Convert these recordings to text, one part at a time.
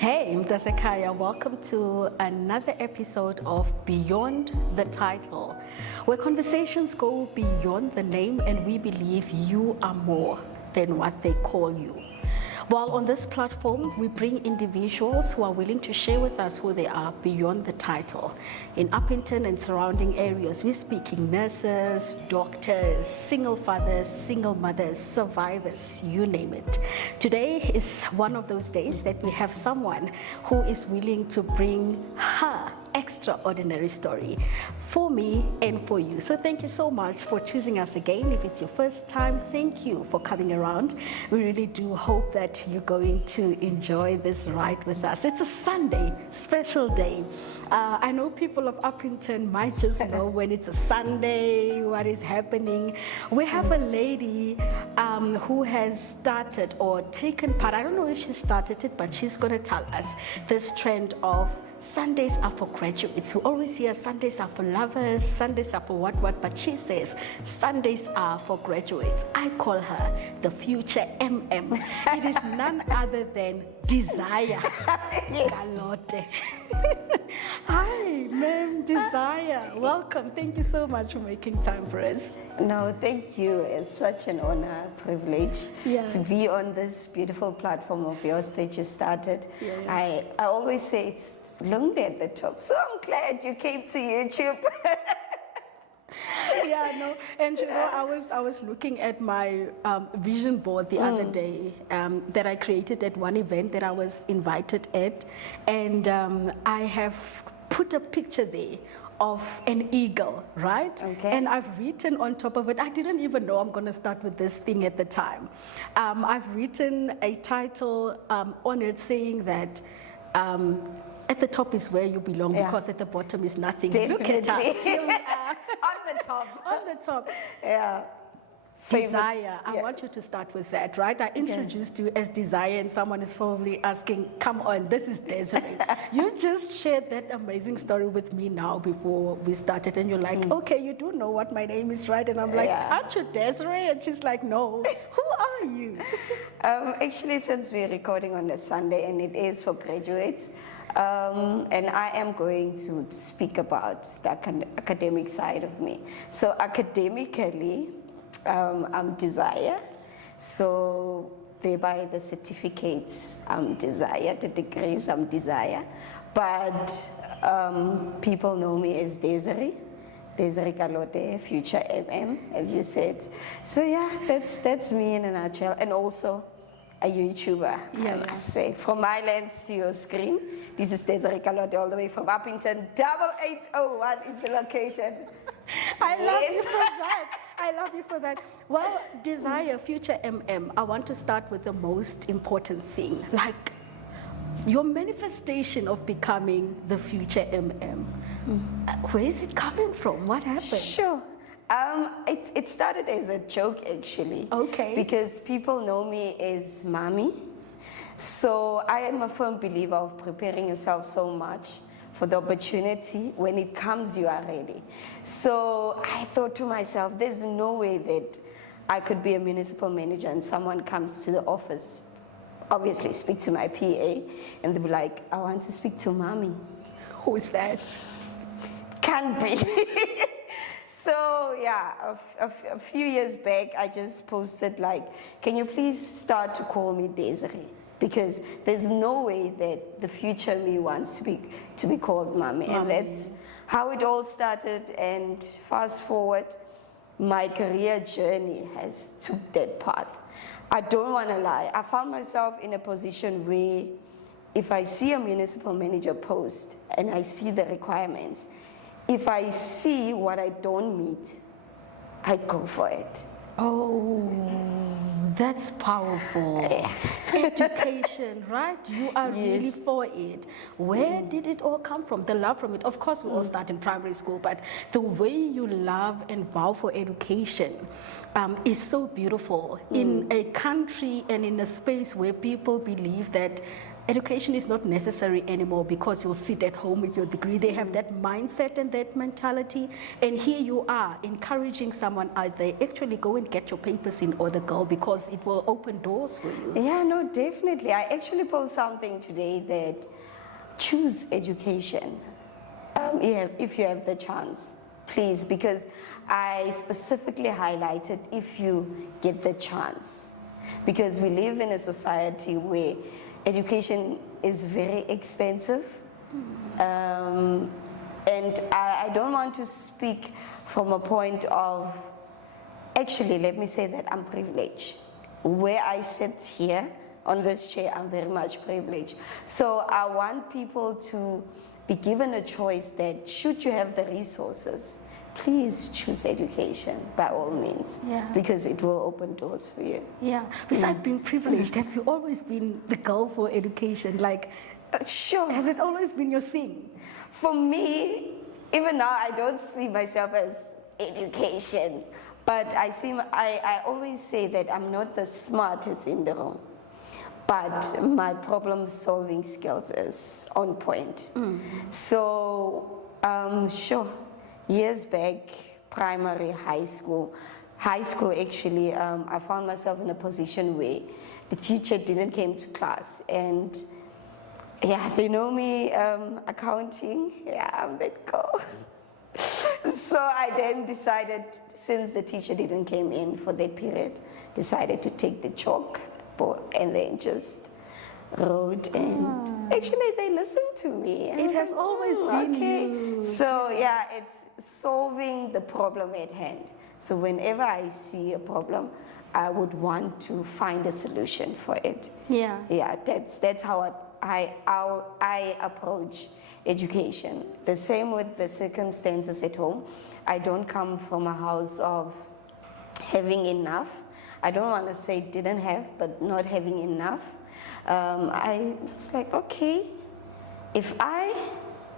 Hey, Mtasekaya, welcome to another episode of Beyond the Title, where conversations go beyond the name and we believe you are more than what they call you. While on this platform, we bring individuals who are willing to share with us who they are beyond the title. In Upington and surrounding areas, we're speaking nurses, doctors, single fathers, single mothers, survivors, you name it. Today is one of those days that we have someone who is willing to bring her extraordinary story for me and for you. So thank you so much for choosing us again. If it's your first time, thank you for coming around. We really do hope that you're going to enjoy this ride with us. It's a Sunday, special day. I know people of Upington might just know when it's a Sunday, what is happening. We have a lady who has started or taken part, I don't know if she started it, but she's going to tell us this trend of Sundays are for graduates. We always hear Sundays are for lovers, Sundays are for what, but she says Sundays are for graduates. I call her the future MM. It is none other than Desire. Kalote. Hi, ma'am, Desire. Welcome. Thank you so much for making time for us. No, thank you. It's such an honor, privilege to be on this beautiful platform of yours that you started. I always say it's lonely at the top, so I'm glad you came to YouTube. And you know, I was looking at my vision board the other day that I created at one event that I was invited at, and I have put a picture there of an eagle, right? Okay. And I've written on top of it, I didn't even know I'm going to start with this thing at the time. I've written a title on it saying that at the top is where you belong, because at the bottom is nothing. Definitely. Look at us. Here we are. On the top. On the top. Yeah. Desire. I want you to start with that, right? I introduced you as Desire, and someone is probably asking, come on, this is Desiree. You just shared that amazing story with me now before we started, and you're like, okay, you do know what my name is, right? And I'm like, aren't you Desiree? And she's like, no. Who are you? Actually, since we're recording on a Sunday and it is for graduates, and I am going to speak about the academic side of me. So academically, I'm Desire, so thereby the certificates I'm Desire, the degrees I'm Desire, but people know me as Desiree Kalote, future MM, as you said. So that's me in a nutshell, and also a YouTuber, I must say. From my lens to your screen, this is Desiree Kalote all the way from Upington. 8801 is the location. I love you for that. I love you for that. Well, Desire, future MM, I want to start with the most important thing, like your manifestation of becoming the future MM. Where is it coming from? What happened? Sure. It started as a joke, actually. Okay. Because people know me as Mommy. So I am a firm believer of preparing yourself so much for the opportunity. When it comes, you are ready. So I thought to myself, there's no way that I could be a municipal manager and someone comes to the office, obviously speak to my PA, and they'll be like, I want to speak to Mommy. Who is that? Can't be. So a few years back, I just posted like, can you please start to call me Desiree? Because there's no way that the future me wants to be called Mommy. And that's how it all started. And fast forward, my career journey has took that path. I don't want to lie. I found myself in a position where if I see a municipal manager post and I see the requirements, if I see what I don't meet, I go for it. Oh, that's powerful. Education, right? You are really for it. Where did it all come from? The love from it. Of course, we all start in primary school, but the way you love and vow for education is so beautiful in a country and in a space where people believe that education is not necessary anymore because you'll sit at home with your degree. They have that mindset and that mentality. And here you are encouraging someone out there, actually go and get your papers in order, girl, because it will open doors for you. Yeah, no, definitely. I actually post something today that choose education if you have the chance, please, because I specifically highlighted if you get the chance, because we live in a society where education is very expensive. And I don't want to speak from a point of, actually, let me say that I'm privileged. Where I sit here on this chair, I'm very much privileged. So I want people to be given a choice that should you have the resources, please choose education by all means, because it will open doors for you. Yeah. Besides being privileged, have you always been the girl for education? Like, sure. Has it always been your thing? For me, even now, I don't see myself as education, but I always say that I'm not the smartest in the room, but my problem-solving skills is on point. So, sure. Years back, primary, high school actually, I found myself in a position where the teacher didn't came to class, and they know me, accounting, I'm that girl. So I then decided, since the teacher didn't came in for that period, decided to take the chalk and then just wrote, and actually they listened to me. It has always been you. So it's solving the problem at hand. So whenever I see a problem, I would want to find a solution for it. That's how I approach education. The same with the circumstances at home. I don't come from a house of having enough. I don't want to say didn't have, but not having enough. I was like, okay, if I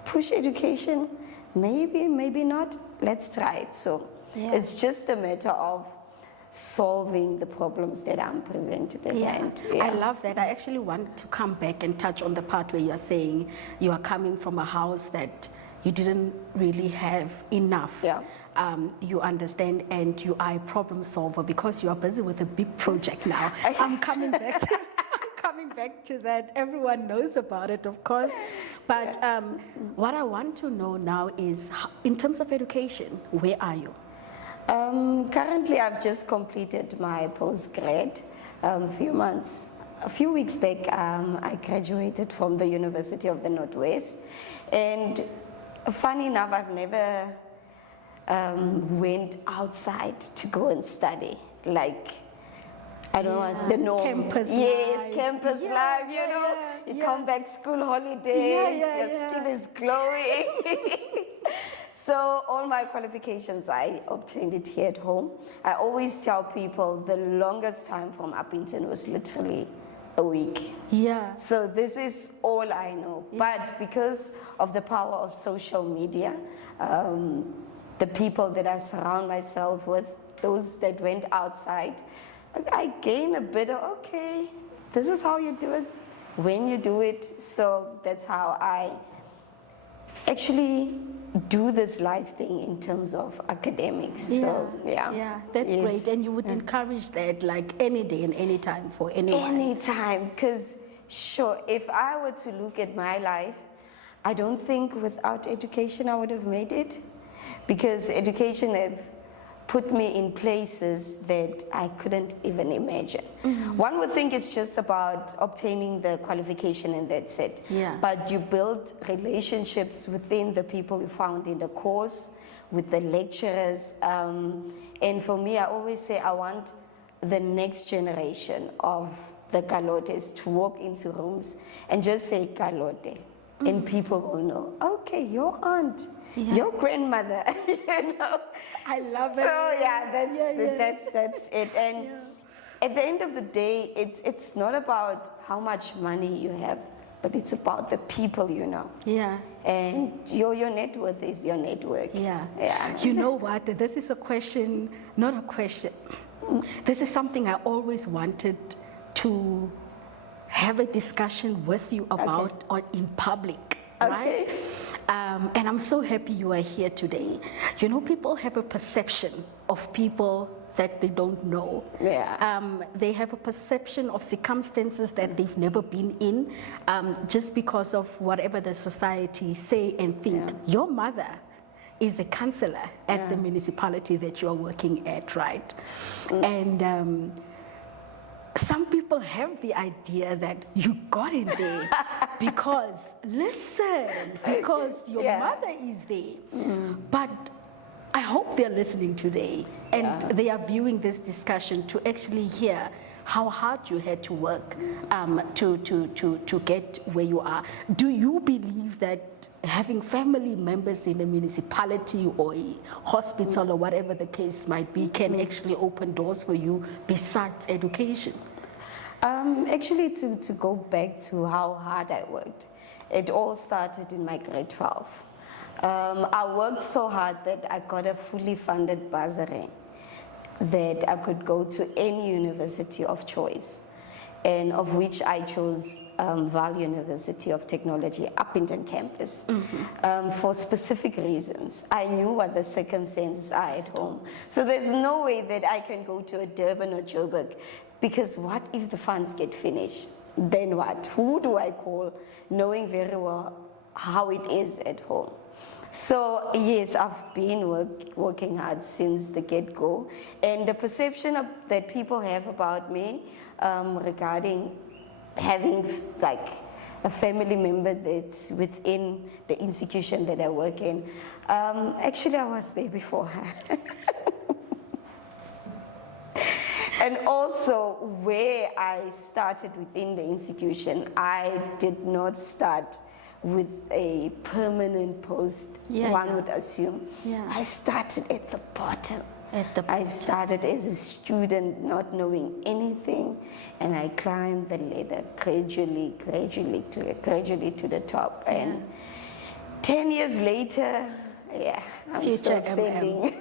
push education, maybe not, let's try it. So it's just a matter of solving the problems that I'm presented at hand. I love that. I actually want to come back and touch on the part where you're saying you are coming from a house that you didn't really have enough. You understand, and you are a problem solver because you are busy with a big project now. I'm coming back to that. Everyone knows about it, of course. But what I want to know now is, in terms of education, where are you? Currently, I've just completed my postgrad a few weeks back. I graduated from the University of the Northwest, and funny enough, I've never went outside to go and study. Like, I don't know, it's the norm. Campus life, you know. You come back school holidays, your skin is glowing. So all my qualifications, I obtained it here at home. I always tell people the longest time from Upington was literally a week. So this is all I know. But because of the power of social media, the people that I surround myself with, those that went outside, I gain a bit of, okay, this is how you do it, when you do it. So that's how I actually do this life thing in terms of academics. So that's great. And you would encourage that, like, any day and any time for anyone? Anytime, because sure, if I were to look at my life, I don't think without education I would have made it, because education have put me in places that I couldn't even imagine. One would think it's just about obtaining the qualification and that's it. But you build relationships within the people you found in the course, with the lecturers. And for me, I always say I want the next generation of the Kalotes to walk into rooms and just say Kalote. And people will know, okay, your aunt, your grandmother, you know. I love it. So that's it. And at the end of the day, it's not about how much money you have, but it's about the people you know. And your net worth is your network. You know what? This is a question, not a question. This is something I always wanted to have a discussion with you about or in public, right? And I'm so happy you are here today. You know, people have a perception of people that they don't know. They have a perception of circumstances that they've never been in, just because of whatever the society say and think. Your mother is a councillor at the municipality that you are working at, right? And some people have the idea that you got in there because, because your mother is there. But I hope they're listening today and they are viewing this discussion to actually hear how hard you had to work to get where you are. Do you believe that having family members in a municipality or a hospital or whatever the case might be can actually open doors for you besides education? Actually, to go back to how hard I worked, it all started in my grade 12. I worked so hard that I got a fully funded bursary that I could go to any university of choice, and of which I chose Vaal University of Technology, Upington campus, for specific reasons. I knew what the circumstances are at home. So there's no way that I can go to a Durban or Joburg, because what if the funds get finished? Then what? Who do I call, knowing very well how it is at home? So yes, I've been working hard since the get-go, and the perception that people have about me regarding having like a family member that's within the institution that I work in, actually I was there before her. And also, where I started within the institution, I did not start with a permanent post, one would assume. I started at the bottom. I started as a student, not knowing anything, and I climbed the ladder gradually to the top. And 10 years later, I'm still standing.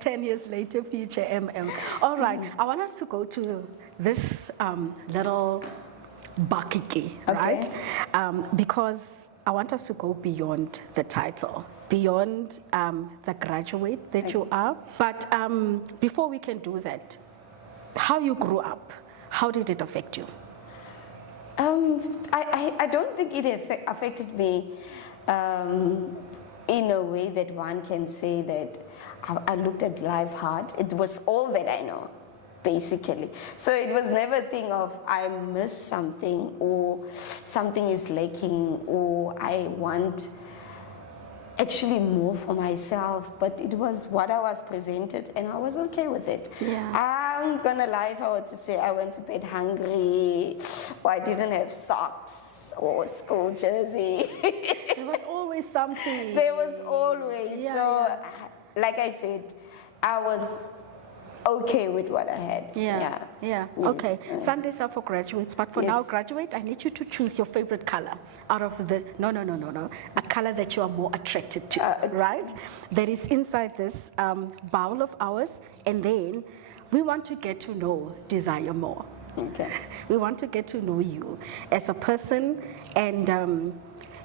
10 years later, future MM. All right, I want us to go to this little bakiki, right? Because I want us to go beyond the title, beyond the graduate that you are. But before we can do that, how you grew up, how did it affect you? I don't think it affected me in a way that one can say that I looked at life hard. It was all that I know, basically. So it was never a thing of I missed something or something is lacking or I want actually more for myself, but it was what I was presented and I was okay with it. I'm gonna lie if I were to say I went to bed hungry or I didn't have socks or a school jersey. There was always something. There was always. Like I said, I was okay with what I had. Yes. Okay. Sundays are for graduates, but for now, graduate, I need you to choose your favorite color out of the, no, a color that you are more attracted to, right? That is inside this bowl of ours, and then we want to get to know Desire more. We want to get to know you as a person and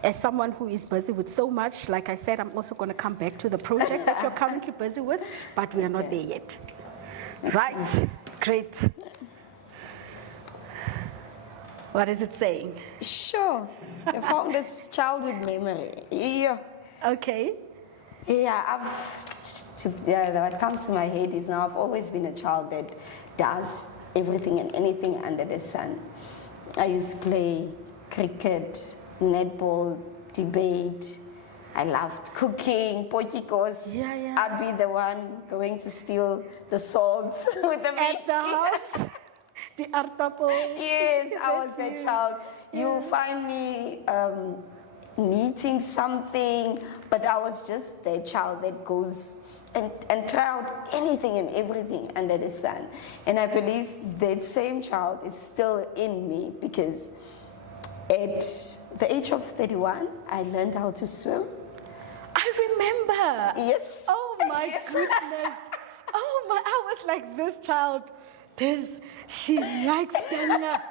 as someone who is busy with so much. Like I said, I'm also going to come back to the project that you're currently busy with, but we are not there yet. Right, great. What is it saying? Sure, I found this childhood memory. Okay. What comes to my head is now I've always been a child that does everything and anything under the sun. I used to play cricket, netball, debate. I loved cooking, potjikos. I'd be the one going to steal the salt with the meat. At the house, the artapo. Yes, I was that child. You'll find me knitting something, but I was just that child that goes and try out anything and everything under the sun. And I believe that same child is still in me because at the age of 31, I learned how to swim. I remember. Yes. Oh my goodness. Oh my, I was like, this child, she likes dinner.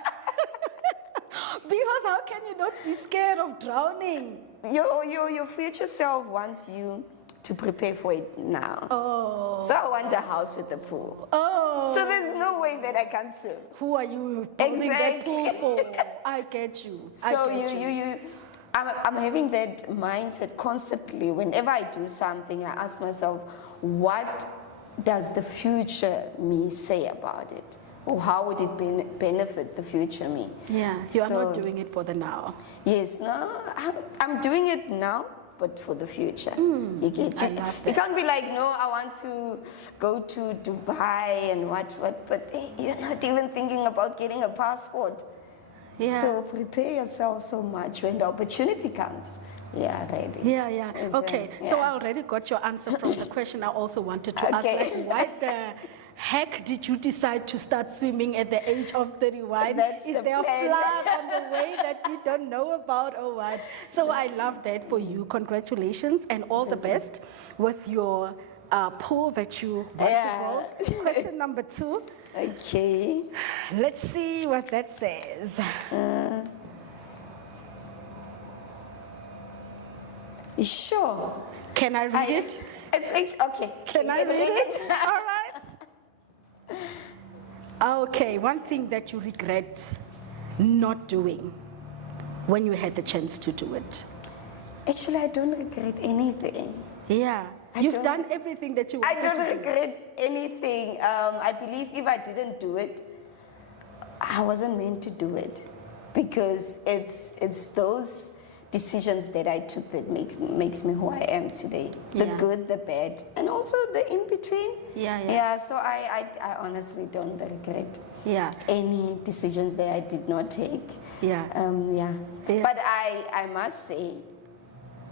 Because how can you not be scared of drowning? Your future self wants you to prepare for it now. Oh. So I want a house with a pool. Oh. So there's no way that I can swim. Who are you building that pool for? I get you. So I'm having that mindset constantly. Whenever I do something, I ask myself, what does the future me say about it? Or how would it benefit the future me? Yeah, you're not doing it for the now. Yes, no, I'm doing it now, but for the future. You get I love that. You can't be like, no, I want to go to Dubai and what, but hey, you're not even thinking about getting a passport. Yeah. So prepare yourself so much when the opportunity comes. Yeah, ready. Yeah. Okay, so yeah. I already got your answer from the question I also wanted to ask. Okay. Like, why the heck did you decide to start swimming at the age of 31? That's Is the there plan. a flood on the way that we don't know about or what? So I love that for you. Congratulations and all the best with your pool that you want to build. Question number 2. Okay. Let's see what that says. Sure. Can I read it? Okay. Can I read it? All right. Okay, one thing that you regret not doing when you had the chance to do it. Actually, I don't regret anything. Yeah. You've done everything that you wanted I don't to do. regret anything. I believe if I didn't do it, I wasn't meant to do it, because it's those decisions that I took that makes me who I am today. The good, the bad, and also the in between. Yeah. So I honestly don't regret any decisions that I did not take. But I must say,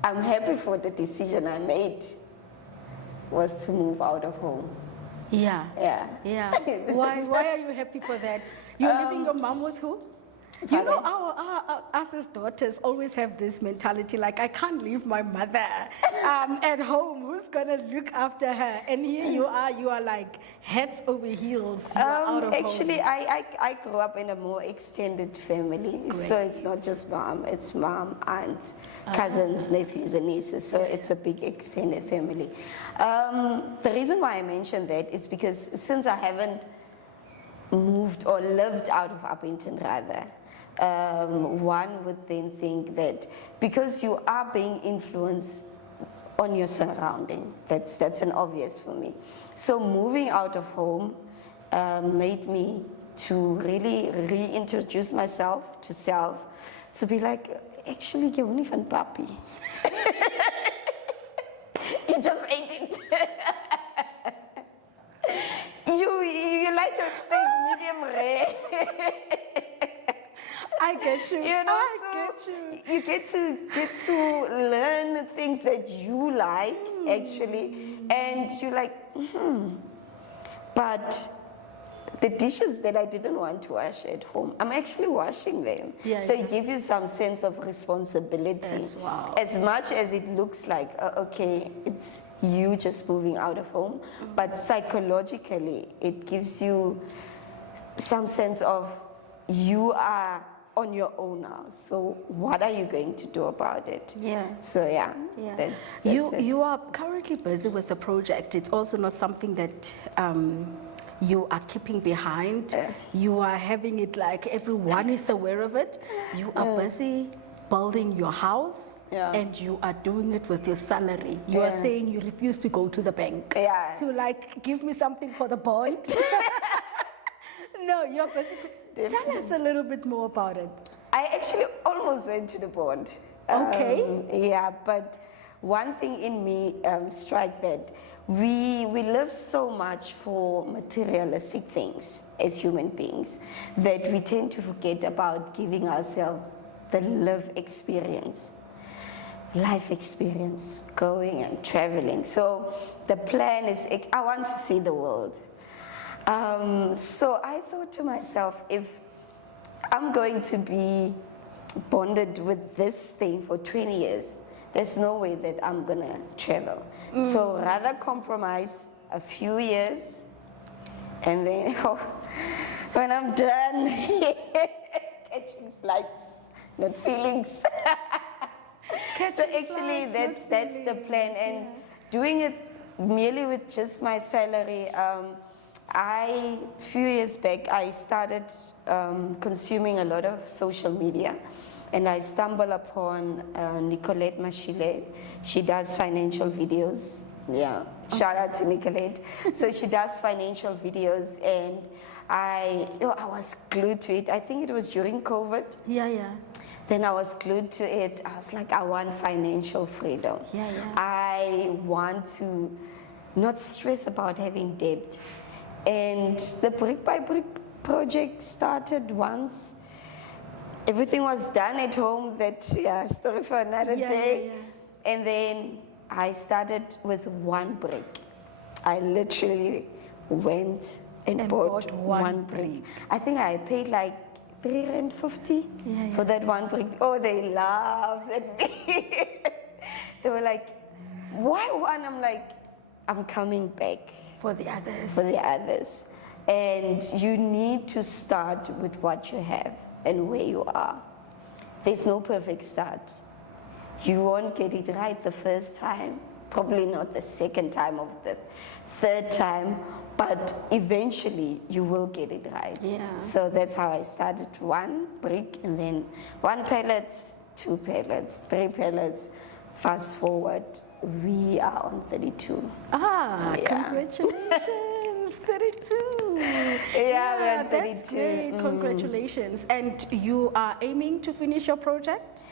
I'm happy for the decision I made was to move out of home. Yeah. Why are you happy for that? You're leaving your mom with who? You know, us as daughters always have this mentality, like, I can't leave my mother at home. Who's gonna look after her? And here you are like heads over heels. You are out of actually, home. I grew up in a more extended family. Great. So it's not just mom, it's mom, aunt, cousins, nephews, and nieces. So it's a big extended family. The reason why I mentioned that is because since I haven't moved or lived out of Upington rather, one would then think that because you are being influenced on your surrounding, that's an obvious for me. So moving out of home made me to really reintroduce myself to self, to be like, actually, you're only van papi. You just ate it. You like your steak medium rare. I get you. You know, you get to learn things that you like, actually, and you're like, But the dishes that I didn't want to wash at home, I'm actually washing them. So it gives you some sense of responsibility. Yes, wow. As much as it looks like, okay, it's you just moving out of home, but psychologically, it gives you some sense of you are on your own now. So what are you going to do about it? So that's it. You are currently busy with a project. It's also not something that you are keeping behind. You are having it like everyone is aware of it. You are busy building your house. And you are doing it with your salary. You are saying you refuse to go to the bank to like give me something for the bond. No, you're busy. Tell us a little bit more about it. I actually almost went to the bond. Okay. But one thing in me struck that we live so much for materialistic things as human beings that we tend to forget about giving ourselves the life experience, going and traveling. So the plan is, I want to see the world. So I thought to myself, if I'm going to be bonded with this thing for 20 years, there's no way that I'm gonna travel. So rather compromise a few years, and then when I'm done catching flights not feelings. So actually, that's the plan, and doing it merely with just my salary. A few years back, I started consuming a lot of social media, and I stumbled upon Nicolette Mashile. She does financial videos. Yeah, shout out to Nicolette. So she does financial videos, and I was glued to it. I think it was during COVID. Yeah. Then I was glued to it. I was like, I want financial freedom. Yeah. I want to not stress about having debt. And the brick by brick project started once everything was done at home. That story for another day. And then I started with one brick. I literally went and bought one brick. I think I paid like R3.50 for that one brick. Oh, they laughed at me. They were like, why one? I'm like, I'm coming back. For the others. For the others. And you need to start with what you have and where you are. There's no perfect start. You won't get it right the first time, probably not the second time or the third time, but eventually you will get it right. Yeah. So that's how I started. One brick, and then 1 pellet, 2 pellets, 3 pellets. Fast forward, we are on 32. Congratulations, 32. Yeah, we're on 32. That's great. Congratulations. And you are aiming to finish your project?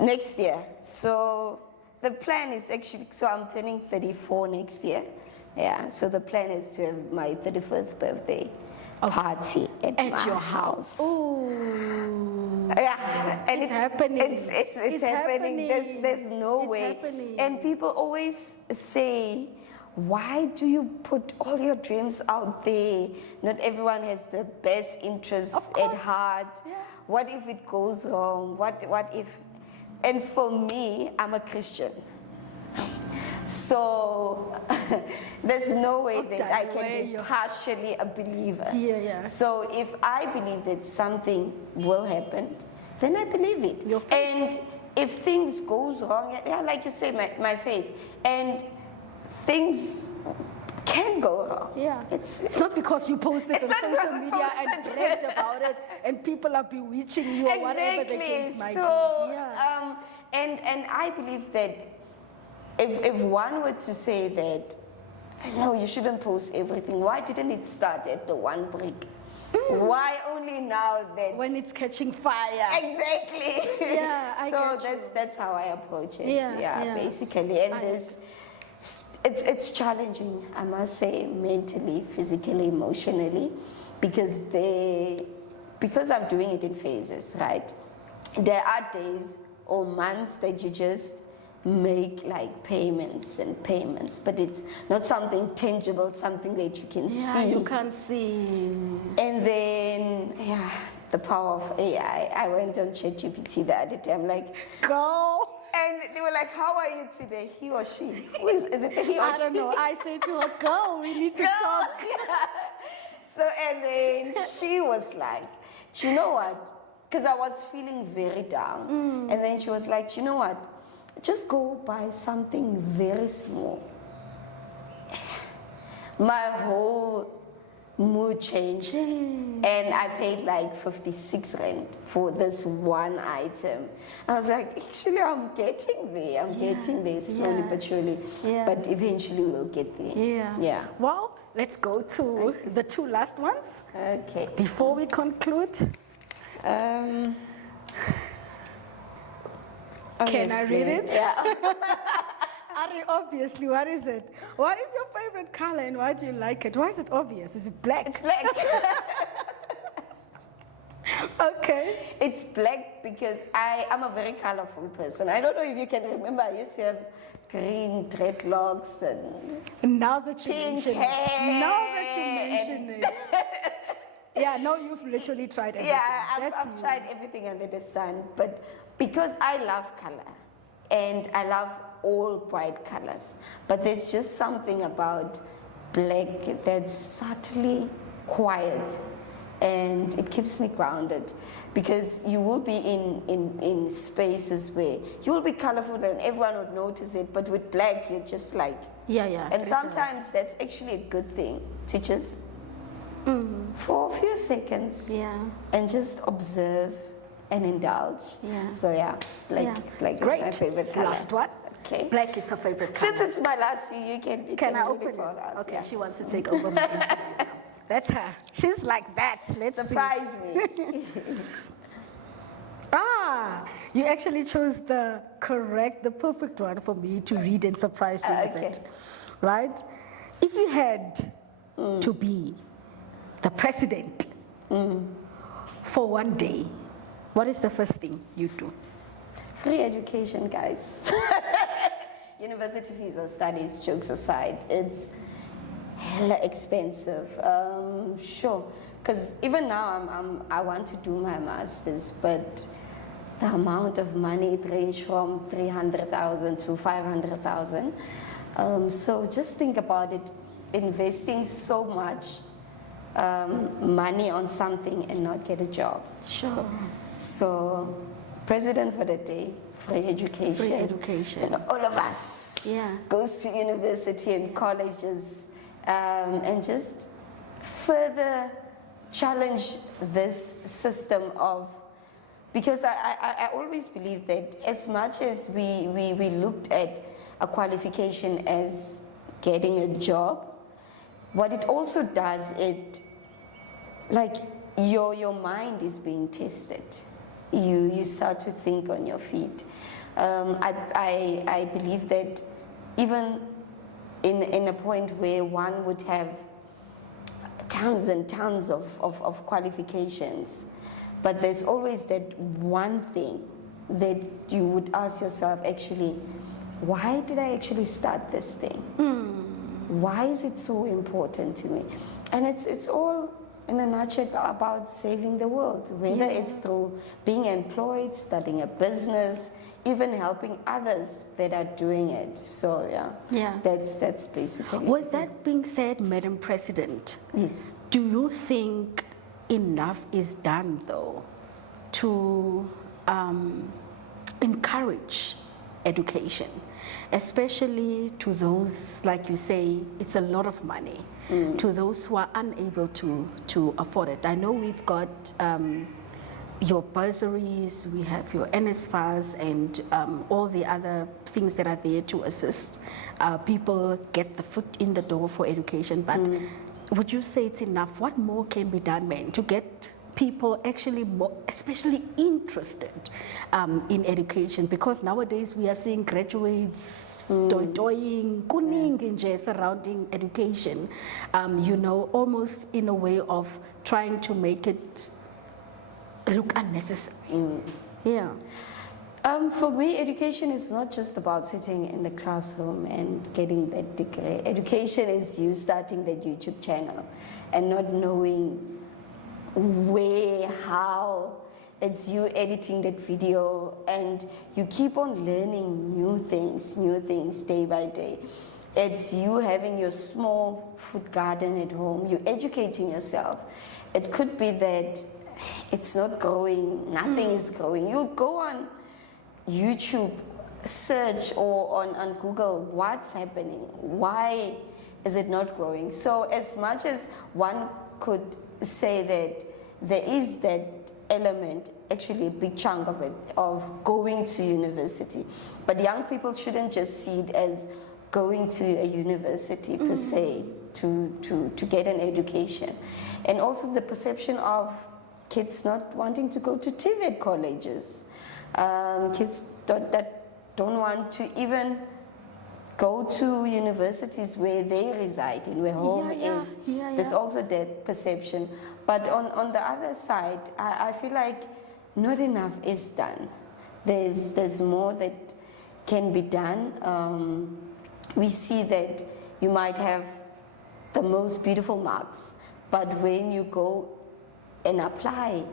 Next year. So the plan is actually, so I'm turning 34 next year. Yeah, so the plan is to have my 31st birthday party at my your house. Ooh. Yeah, and it's happening. It's happening. There's no way. Happening. And people always say, why do you put all your dreams out there? Not everyone has the best interests at heart. Yeah. What if it goes wrong? What if? And for me, I'm a Christian. So there's no way that I can be partially a believer. Yeah. So if I believe that something will happen, then I believe it. Your faith. And if things goes wrong, like you say, my faith, and things can go wrong. Yeah. It's not because you posted on not social because I media and posted bragged about it and people are bewitching you or whatever the case might be. Yeah. And I believe that if one were to say that, no, you shouldn't post everything, why didn't it start at the one brick? Why only now that when it's catching fire? Exactly. Yeah, so that's how I approach it. Yeah. Basically, and it's challenging, I must say, mentally, physically, emotionally, because I'm doing it in phases, right? There are days or months that you just make like payments, but it's not something tangible, something that you can see. You can't see. And then, the power of AI. I went on ChatGPT the other day. I'm like, go. And they were like, how are you today? He or she? Is it he or I don't know. I said to her, go, we need to talk. So, and then she was like, do you know what? Because I was feeling very down. And then she was like, do you know what? Just go buy something very small. My whole mood changed. And I paid like 56 rand for this one item. I was like, actually, I'm getting there. I'm getting there slowly but surely. Yeah. But eventually we'll get there. Yeah. Well, let's go to the 2 last ones. Okay. Before we conclude. Can I read it? Yeah. Ari, obviously, what is it? What is your favorite color and why do you like it? Why is it obvious? Is it black? It's black. Okay. It's black because I'm a very colorful person. I don't know if you can remember, I used to have green dreadlocks and now that you pink mention hair. it. Now that you mention it. Yeah, no, you've literally tried everything. Yeah, I've tried everything under the sun, but because I love color and I love all bright colors, but there's just something about black that's subtly quiet and it keeps me grounded, because you will be in spaces where you will be colorful and everyone would notice it, but with black you're just like, Yeah. and sometimes that's actually a good thing, to just for a few seconds and just observe and indulge. So yeah, black is my favorite color. Last one. Okay. Black is her favorite color. Since it's my last, you can I read open it? for us, Okay, yeah. she wants to take over my interview now. That's her. She's like that. Let's Surprise me. You actually chose the perfect one for me to read and surprise you with Okay. it. Right? If you had to be the president for one day, what is the first thing you do? Free education, guys. University fees and studies, jokes aside, it's hella expensive. Sure, because even now I want to do my master's, but the amount of money, it ranges from 300,000 to 500,000. So just think about it, investing so much money on something and not get a job. Sure. So, president for the day, free education. Free education. And all of us goes to university and colleges, and just further challenge this system of, because I always believe that as much as we looked at a qualification as getting a job, what it also does, it, like, your mind is being tested. You start to think on your feet. I believe that even in a point where one would have tons and tons of qualifications, but there's always that one thing that you would ask yourself, actually, why did I actually start this thing? Why is it so important to me? And it's all, in a nutshell, about saving the world, whether it's through being employed, starting a business, even helping others that are doing it. So that's basically With that being said, Madam President, yes. do you think enough is done, though, to encourage education, especially to those, like you say, it's a lot of money, to those who are unable to afford it? I know we've got your bursaries, we have your NSFAS, and all the other things that are there to assist people get the foot in the door for education, but would you say it's enough? What more can be done, man, to get people actually more, especially interested in education? Because nowadays we are seeing graduates doing kuningi nje surrounding education, almost in a way of trying to make it look unnecessary. For me, education is not just about sitting in the classroom and getting that degree. Education is you starting that YouTube channel and not knowing where, how. It's you editing that video, and you keep on learning new things day by day. It's you having your small food garden at home, you educating yourself. It could be that it's not growing, nothing is growing. You go on YouTube, search, or on Google, what's happening? Why is it not growing? So as much as one could say that there is that element, actually a big chunk of it, of going to university, but young people shouldn't just see it as going to a university per se to get an education. And also the perception of kids not wanting to go to TVET colleges, kids that don't want to even go to universities where they reside in, where home is. There's also that perception. But on the other side, I feel like not enough is done. There's more that can be done. We see that you might have the most beautiful marks, but when you go and apply,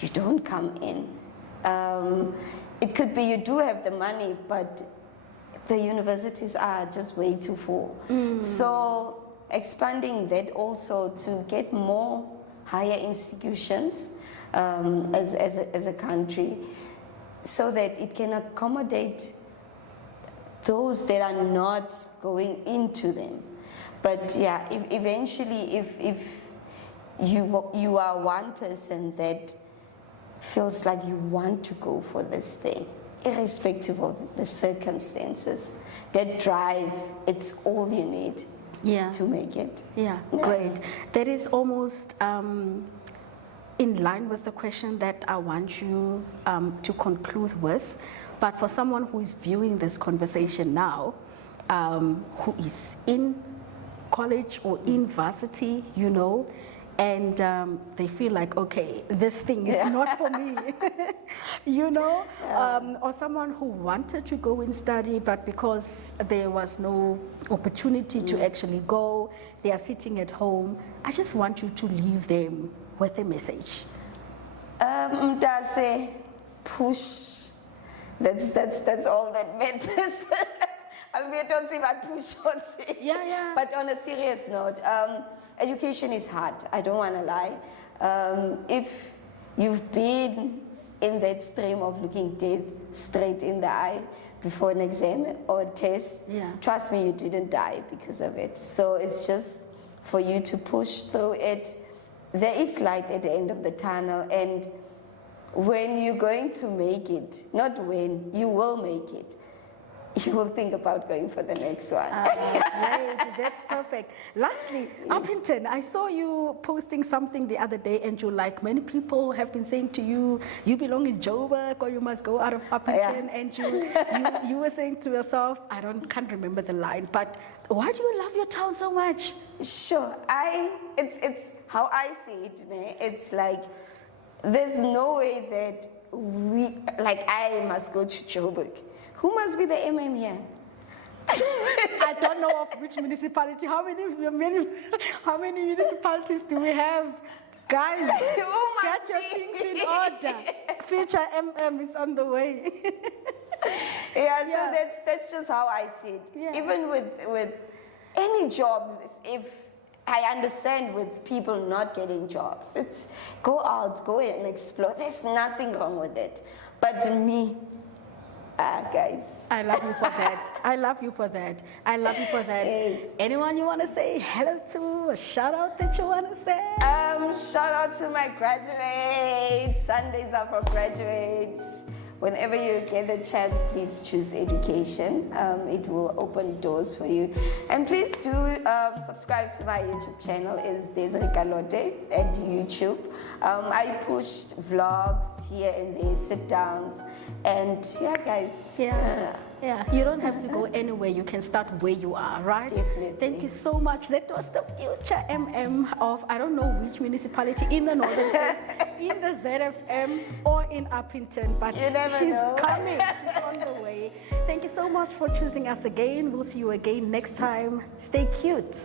you don't come in. It could be you do have the money, but the universities are just way too full. So expanding that also to get more higher institutions as a country, so that it can accommodate those that are not going into them. But yeah, if you are one person that feels like you want to go for this thing, irrespective of the circumstances, that drive, it's all you need to make it. Yeah, great. That is almost in line with the question that I want you to conclude with. But for someone who is viewing this conversation now, who is in college or in varsity, you know, and they feel like, okay, this thing is not for me, you know, or someone who wanted to go and study, but because there was no opportunity to actually go, they are sitting at home. I just want you to leave them with a message. Does a push. That's all that matters. I don't see what push on say. Yeah. But on a serious note, education is hard. I don't want to lie. If you've been in that stream of looking death straight in the eye before an exam or a test, trust me, you didn't die because of it. So it's just for you to push through it. There is light at the end of the tunnel, and when you're going to make it, not when, you will make it, you will think about going for the next one. Great, that's perfect. Lastly, Upington, I saw you posting something the other day, and many people have been saying to you, you belong in Joburg, or you must go out of Upington, and you were saying to yourself, can't remember the line, but why do you love your town so much? Sure, it's how I see it, it's like, there's no way that I must go to Joburg. Who must be the MM here? I don't know of which municipality. How many municipalities do we have? Guys, get your things in order. Future MM is on the way. So that's just how I see it. Yeah. Even with any job, if I understand with people not getting jobs, it's go out, go and explore. There's nothing wrong with it. But me, guys. I love you for that. I love you for that. Yes. Anyone you want to say hello to? A shout out that you want to say? Shout out to my graduates. Sundays are for graduates. Whenever you get the chance, please choose education. It will open doors for you. And please do subscribe to my YouTube channel. It's Kalote at YouTube. I pushed vlogs here and there, sit downs, and guys. Yeah, you don't have to go anywhere. You can start where you are, right? Definitely. Thank you so much. That was the future MM of, I don't know which municipality in the Northern Cape, in the ZFM or in Upington, but you never know. Coming. She's on the way. Thank you so much for choosing us again. We'll see you again next time. Stay cute.